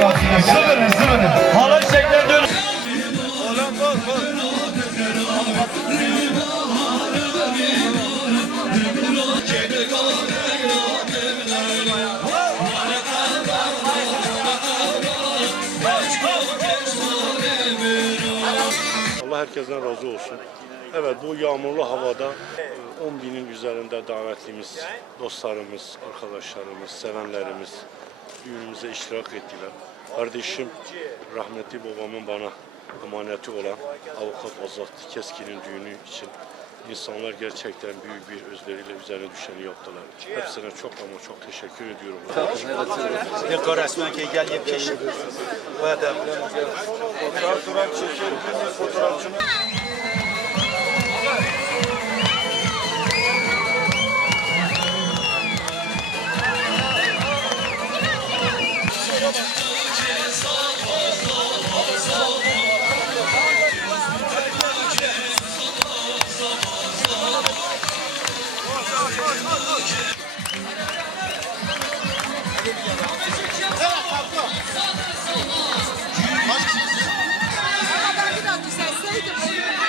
Sıvırın sıvırın. Halay çekler dön. Allah herkesten razı olsun. Evet bu yağmurlu havada e, 10 binin üzerinde davetlimiz, dostlarımız, arkadaşlarımız, sevenlerimiz düğünümüze iştirak ettiler. Kardeşim rahmetli babamın bana emaneti olan avukat Azat Keskin'in düğünü için insanlar gerçekten büyük bir özveriyle üzerine düşeni yaptılar. Hepsine çok ama çok teşekkür ediyorum. Bir resmen ki gel yetişin. Bu adam. Fotoğraf duran Koş, koş, koş, koş.